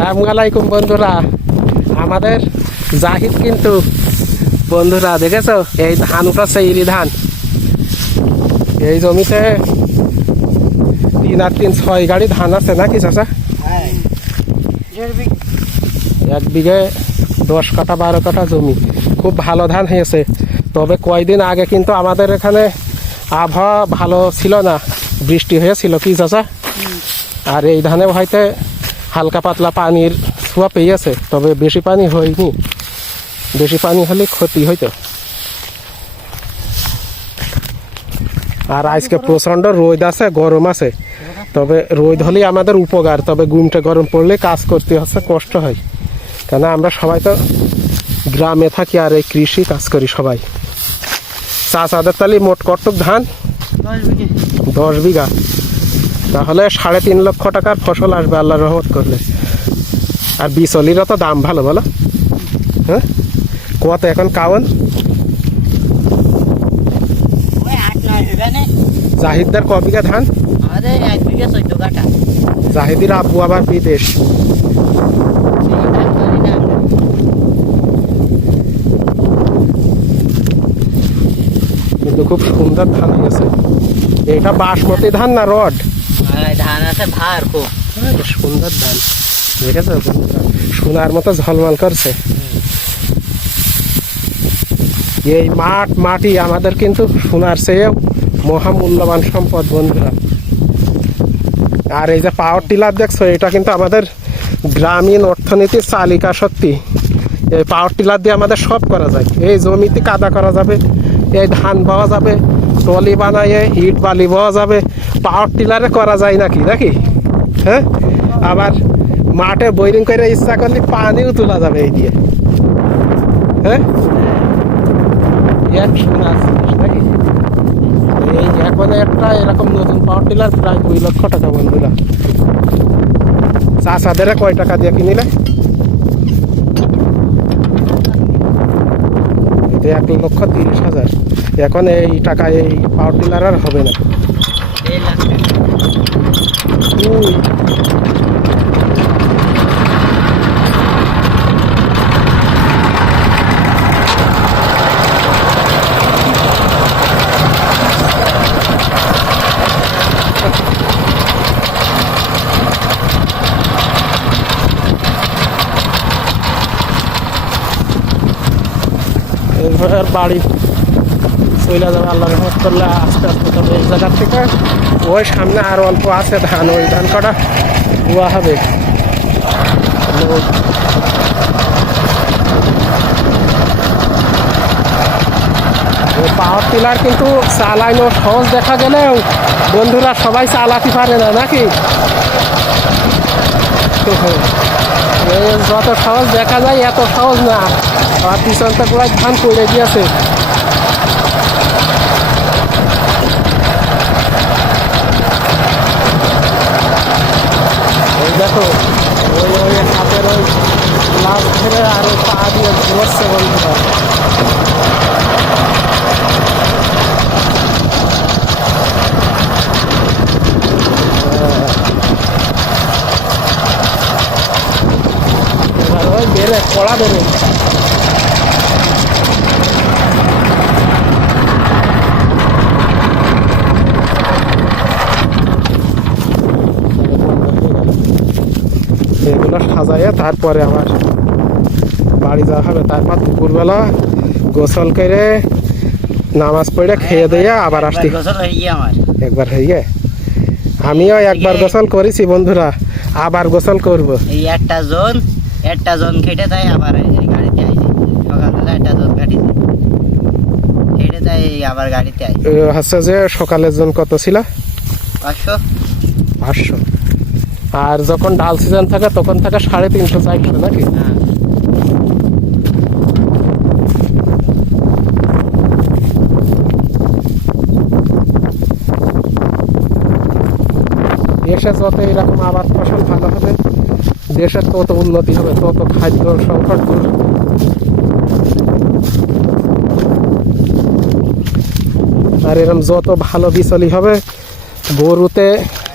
আসসালামু আলাইকুম বন্ধুরা। আমাদের জাহিদ কিন্তু বন্ধুরা দেখেছ? এই ধান উঠাচ্ছে ইরি ধান। এই জমিতে তিন আর তিন ছয় গাড়ি ধান আছে নাকি চাষা এক বিঘে দশ কাঠা বারো কাঠা জমি। খুব ভালো ধান হয়েছে। তবে কয়দিন আগে কিন্তু আমাদের এখানে আবহাওয়া ভালো ছিল না। বৃষ্টি হয়েছিল কি চাষা আর এই ধানে হয়তো হালকা পাতলা পানির ছোঁয়া পেয়েছে তবে বেশি পানি হয়নি। বেশি পানি হলে ক্ষতি হইতো। আর আজকে প্রচণ্ড রোদ আছে গরম আছে। তবে রোদ হলেই আমাদের উপকার তবে গুমটা গরম পড়লে কাজ করতে হচ্ছে কষ্ট হয়। কেন আমরা সবাই তো গ্রামে থাকি আর এই কৃষি কাজ করি সবাই। চাষাদের তালি মোট কটক ধান? দশ বিঘা। তাহলে সাড়ে তিন লক্ষ টাকার ফসল আসবে আল্লাহ রহমত করলে। আর বিচলিরও তো দাম ভালো বলো? হ্যাঁ? কত এখন কাউন জাহিদদার ক বিঘা ধান? জাহিদির আব্বু আবার বিদেশ। কিন্তু খুব সুন্দর ধান হয়েছে। এটা বাসমতি ধান না রড? ধান আছে, ভার খুব। সুন্দর ধান। দেখেছ? সোনার মতো ঝলমল করছে। এই মাঠ মাটি আমাদের কিন্তু সোনার চেয়েও মহামূল্যবান সম্পদ, বন্ধুরা। আর এই যে পাওয়ার টিলার দেখছ, এটা কিন্তু আমাদের গ্রামীণ অর্থনীতির চালিকা শক্তি। এই পাওয়ার টিলার দিয়ে আমাদের সব করা যায়। এই জমিতে কাদা করা যাবে, এই ধান পাওয়া যাবে টলি বানাইয়ে, ইট বালি পাওয়া যাবে। পাওয়ার টিলারে করা যায় নাকি নাকি? হ্যাঁ? আবার মাঠে বোরিং করে ইচ্ছা করলে পানিও তোলা যাবে এই দিয়ে। হ্যাঁ? নাকি? এই এখন একটা এরকম নতুন পাওয়ার টিলার প্রায় দুই লক্ষ টাকা বন্ধুরা। চাষাদের কয় টাকা দিয়ে কিনিলে? এক লক্ষ তিরিশ হাজার। এখন এই টাকা এই পাওয়ার টিলার আর হবে না। বাড়ি। চলে যাবে আল্লাহ রহমত করলে আস্তে আস্তে তবে এই জায়গার থেকে। ওই সামনে আর অল্প আছে ধান, ওই ধান কটা। রোয়া হবে। পাওয়ার টিলার কিন্তু চালাইনো সহজ দেখা গেলেও বন্ধুরা সবাই চালাতে পারে না, নাকি? যত সহজ দেখা যায়, এত সহজ না। আর পিছন তো পুরো ধান পড়ে গিয়েছে দেখো, ওই ওই হাতের ওই লাভ ধরে আর ওই পা দিয়ে ঘুরছে বন্ধুরা। বেড়ে কড়া বেড়ে এগুলো সাজাইয়ে তারপরে আবার বাড়ি যাওয়া হবে। তারপর দুপুরবেলা গোসল করে নামাজ পড়ে খেয়ে দিয়ে আবার আসতে একবার গোসল হয়ে আমিও একবার গোসল করেছি বন্ধুরা আবার গোসল করব। এই একটা জোন একটা জোন খেটে তাই আবার এই গাড়িতে আইছি। সকালবেলা একটা জোন কাটিছে। খেটে তাই আবার গাড়িতে আইছি। হচ্ছে যে সকালের জন কত ছিল? পাঁচশো। পাঁচশো। আর যখন ডাল সিজন থাকে, তখন থাকে সাড়ে তিনশো চারশো নাকি দেশে যত এরকম আবাদ ফসল ভালো হবে, দেশের তত উন্নতি হবে, তত খাদ্য সংকট দূর। আর এরকম যত ভালো বিচলি হবে, গরুতে,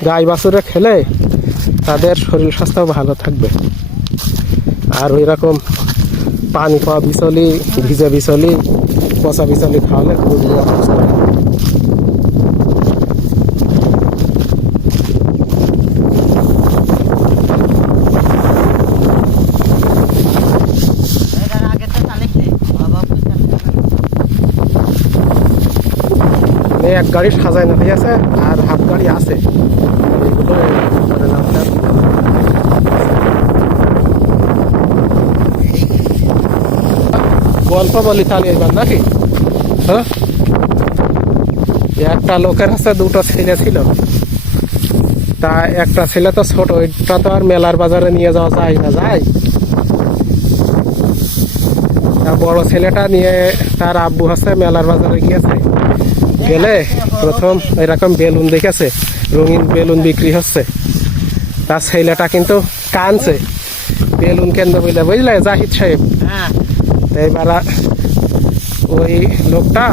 গাই বাছুরে খেলে তাদের শরীর স্বাস্থ্য ভালো থাকবে। আর ওই রকম পানি পাওয়া বিচলি, ভিজে বিচলি, পচা বিচলি খাওয়ালে খুবই অসুস্থ এক গাড়ি সাজানো হয়ে আছে? আর হাফ গাড়ি আছে। এইগুলো করে নামতে হবে। গল্প বলি তাহলে এবার নাকি? হ্যাঁ? একটা লোকের হাতে দুটো ছেলে ছিল। তা একটা ছেলে তো ছোট ওইটা তো আর মেলার বাজারে নিয়ে যাওয়া যায় না, যায়? বড় ছেলেটা নিয়ে তার আব্বু হচ্ছে মেলার বাজারে গিয়েছে। গেলে প্রথম এরকম বেলুন দেখেছে, রঙিন বেলুন বিক্রি হচ্ছে। তার ছেলেটা কিন্তু কানছে বেলুন কেন্দ্র বলে, বুঝলে? জাহিদ সাহেব। হ্যাঁ। এবার ওই লোকটা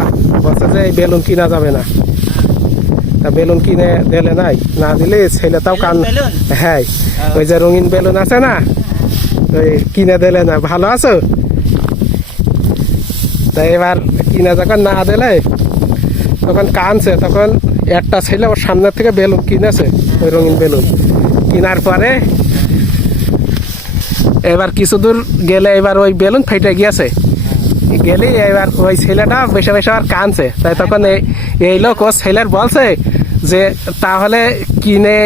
বলছে যে এই বেলুন কিনা যাবে না। তা বেলুন কিনে দিলে নাই না দিলে ছেলেটাও কান হ্যাঁ ওই যে রঙিন বেলুন আছে না ওই কিনে দিলে না ভালো আছো? তা এবার কিনে যখন না দিলে তখন কানছে তখন একটা ছেলে ওর সামনের থেকে বেলুন কিনেছে ওই রঙিন বেলুন। কেনার পরে এবার কিছু দূর গেলে এবার ওই বেলুন ফেটে গিয়েছে। গেলে এবার ওই ছেলেটা বেশি বেশি আর কানছে তাই তখন এই লোক ও ছেলের বলছে যে তাহলে কিনে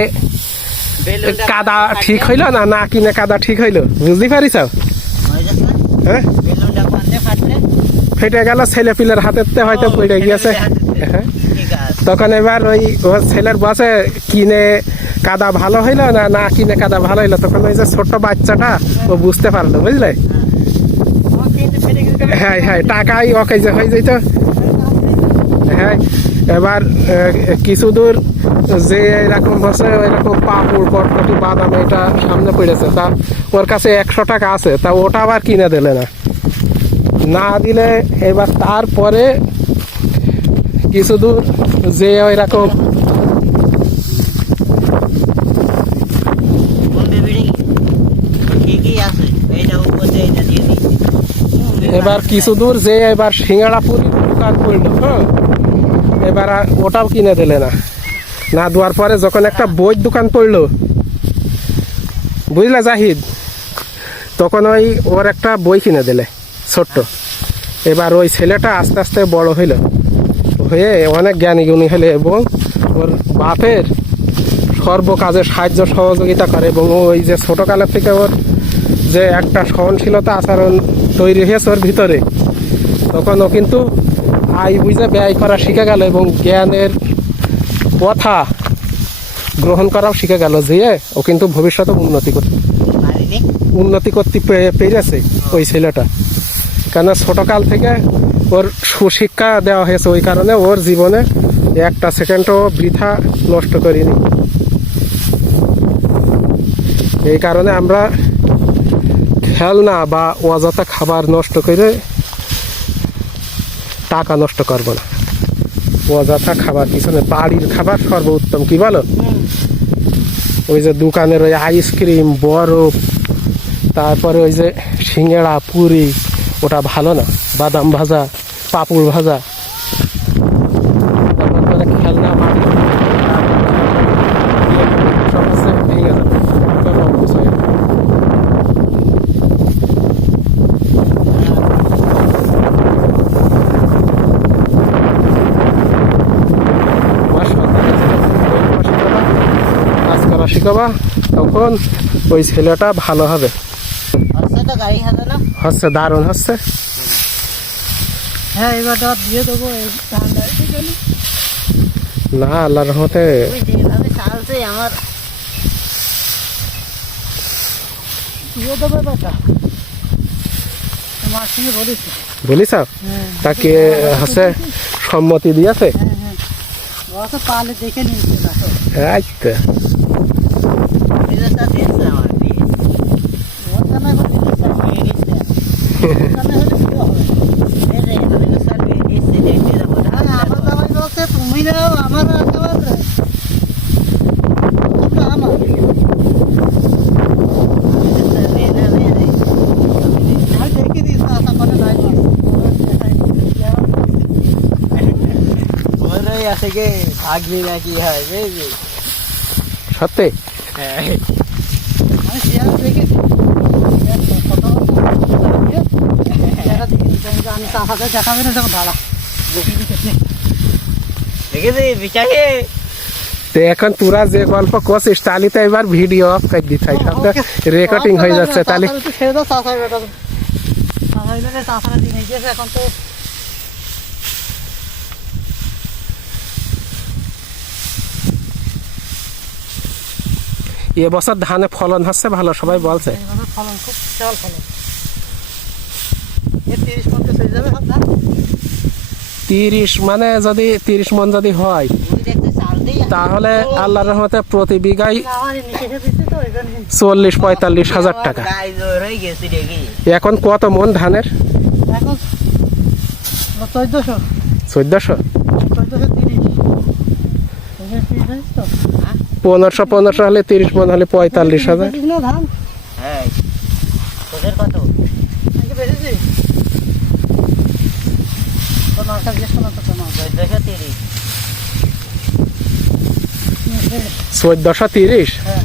কাদা ঠিক হইল না? না কিনে কাদা ঠিক হইল। বুঝতে পারিস হ্যাঁ? ফেটে গেল ছেলে পিলের হাতেতে হয়তো পড়ে গিয়েছে। হ্যাঁ। তখন এবার ওই ও ছেলের বসে কিনে কাদা ভালো হইল না না কিনে কাদা ভালো হইল? তখন ওই যে ছোট্ট বাচ্চাটা ও বুঝতে পারল, বুঝলে? হ্যাঁ হ্যাঁ টাকাই ওকে যে হয়ে যেত হ্যাঁ এবার কিছু দূর যে এরকম বসে এরকম পাপড়, কটকটি, বাদাম এটা সামনে পড়েছে, তা ওর কাছে একশো টাকা আছে, তা ওটা আবার কিনে দিলে না। না দিলে এবার তারপরে কিছু দূর যে দিয়েছি এবার কিছু দূর যে এবার সিঙ্গাড়া পুরি দোকান পড়ল হ্যাঁ? এবার ওটাও কিনে দিলে না। না দেওয়ার পরে যখন একটা বইয়ের দোকান পড়ল বুঝলে জাহিদ? তখন ওই ওর একটা বই কিনে দিলে ছোট্ট। এবার ওই ছেলেটা আস্তে আস্তে বড় হইল। হয়ে অনেক জ্ঞানী গুণী হলে এবং ওর বাপের সর্ব কাজে সাহায্য সহযোগিতা করে এবং ওই যে ছোটকালের থেকে ওর যে একটা সহনশীলতা আচরণ তৈরি হয়েছে ওর ভিতরে তখন ও কিন্তু আই বুঝে ব্যয় করা শিখে গেল এবং জ্ঞানের কথা গ্রহণ করাও শিখে গেল যে ও কিন্তু ভবিষ্যতে উন্নতি করতে উন্নতি করতে পেরেছে ওই ছেলেটা। কেন ছোটকাল থেকে ওর সুশিক্ষা দেওয়া হয়েছে ওই কারণে ওর জীবনে একটা সেকেন্ডও বৃথা নষ্ট করিনি। এই কারণে আমরা খেলনা বা অযথা খাবার নষ্ট করে টাকা নষ্ট করব না। অযথা খাবার পিছনে বাড়ির খাবার সর্বোত্তম, কি বলো? ওই যে দোকানের ওই আইসক্রিম, বরফ, তারপরে ওই যে সিঙ্গাড়া, পুরি, ওটা ভালো না। বাদাম ভাজা পাপুড় ভাজা। খেলনা ভেঙে যাবে শিখাবা, কাজ করা শিখাবা তখন ওই ছেলেটা ভালো হবে। হচ্ছে দারুণ হচ্ছে। হ্যাঁ এবার তো দিয়ে দেবো না আল্লাহর রহমতে। ওই যেভাবে চালছে আমার। দিয়ে দেবো বেটা আমার সঙ্গে বলিস বলিস তাকে হচ্ছে সম্মতি দিয়েছে? হ্যাঁ হ্যাঁ। পালে দেখে নিয়েছে আমার ছিলাম আমার। আসাবার আমার থেকে ভাগবি নাকি হয় বুঝলি? সত্যি? হ্যাঁ। আমি শিয়াল দেখেছি আমি তার হাতে দেখাবে না যখন দাঁড়া। তো এখন তোরা যে গল্প করছিস তাহলে তো এবার ভিডিও অফ করে দিতে হয়। সব রেকর্ডিং হয়ে যাচ্ছে তাহলে এখন তো এবছর ধানে ফলন হচ্ছে ভালো সবাই বলছে। ফলন খুব ফলন। তিরিশ পঞ্চাশ হয়ে যাবে তিরিশ মানে যদি তিরিশ মন যদি হয়, তাহলে আল্লাহর রহমতে প্রতি বিঘায় চল্লিশ, পঁয়তাল্লিশ হাজার টাকা। এখন কত মন ধানের? চোদ্দশো। পনেরোশো পনেরোশো হলে তিরিশ মন হলে পঁয়তাল্লিশ হাজার। হ্যাঁ তোদের কত আজকে বেশিছি তো নটা জিজ্ঞেস করলাম তো তোমার চোদ্দশো তিরিশ? তিরিশ হ্যাঁ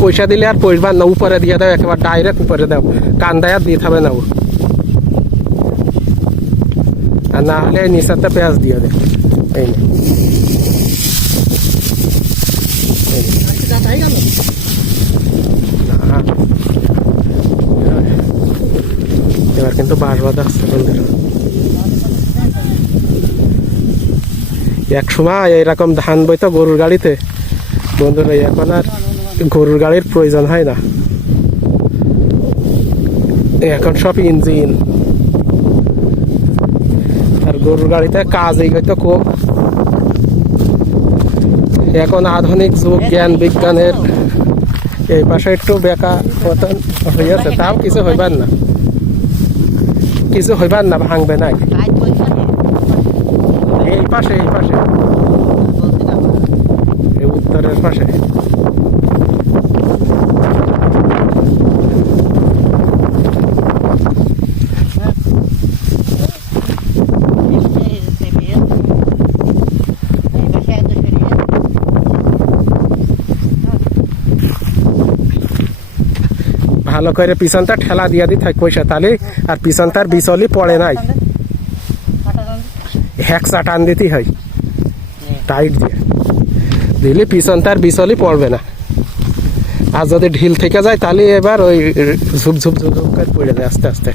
পয়সা দিলে আর পয়সবার না, উপরে দিয়ে দাও, একেবারে ডাইরেক্ট উপরে দাও। কান্দায় আর দিতে হবে না ও আর না হলে নিচাতে পেঁয়াজ দিয়ে দে। এই নে। এই। এবার কিন্তু বাঁশ আসছে এক সময় এরকম ধান বইতো গরুর গাড়িতে। বন্ধুরা, এখন আর গরুর গাড়ির প্রয়োজন হয় না। এখন সব ইঞ্জিন। আর গরুর গাড়িতে কাজই হয়তো কম এখন আধুনিক যুগ, জ্ঞান বিজ্ঞানের। এই পাশে একটু বেকা পতন হইয়াছে তাও কিছু হইবার না। কিছু হইবার না, ভাঙবে না এই পাশে এই পাশে। এই উত্তরের পাশে। ভালো করে পিছনটা ঠেলা দিয়া দি থাক পয়সা তাহলে আর পিছনটার বিচলি পড়ে নাই হ্যাকসা টান দিতে হয় টাইট দিয়ে দিলে পিছনটার বিচলি পড়বে না আর যদি ঢিল থেকে যায় তাহলে এবার ওই ঝুপ ঝুপ ঝুপ ঝুপ করে পড়ে যায় আস্তে আস্তে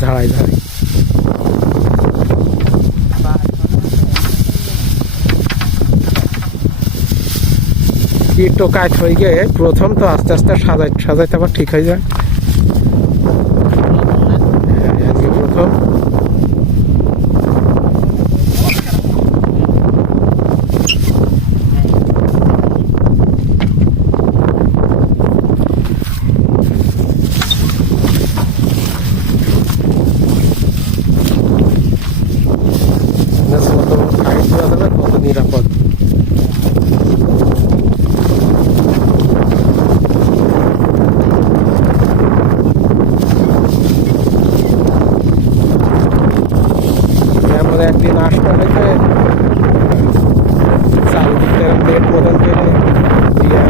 ঝাড়াই ঝাড়াই কি কাজ হয়ে গিয়ে প্রথম তো আস্তে আস্তে সাজাই সাজাইতে আবার ঠিক হয়ে যায় হ্যাঁ, আজকে প্রথম যত হাইট দেওয়া যাবে তত নিরাপদ এমন একদিন আসতে হইতে চারিদিকে পেট মতন করে দিয়ে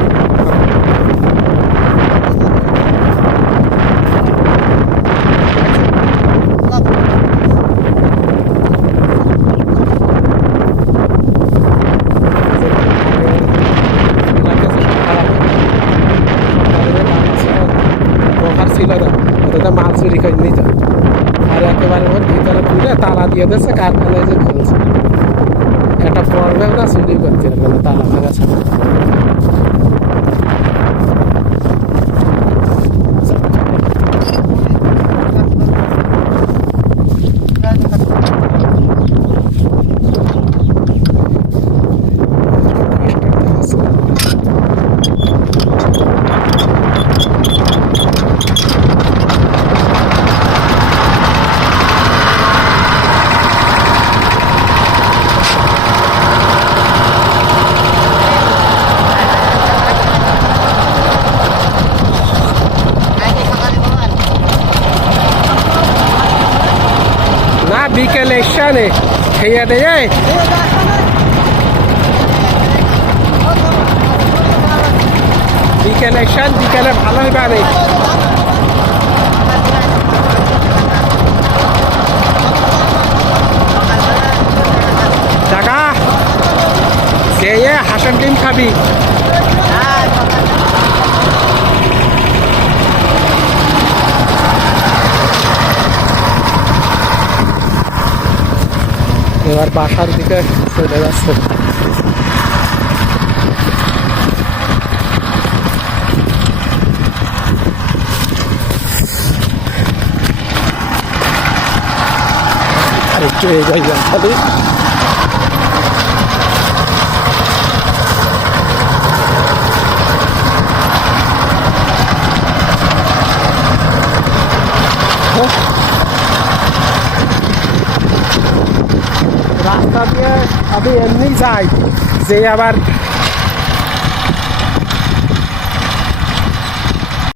ছিল না ওটা মাছ চুরি করে নিত আর একেবারে ওর ভিতরে তুলে দিয়ে দিচ্ছে কারখানায় যে খুলছে এটা পড়বে না সিডি করতে পারবে তালা ভাঙা ছাড়া খেয়ে দেয় বিকেলে এসান বিকেলে ভালো হইবে আনে টাকা। যে হাসান ডিম খাবি? এবার বাসার দিকে চলে যাচ্ছে। একটু এগিয়ে যান খালি রাস্তা দিয়ে আমি এমনি যাই যে আবার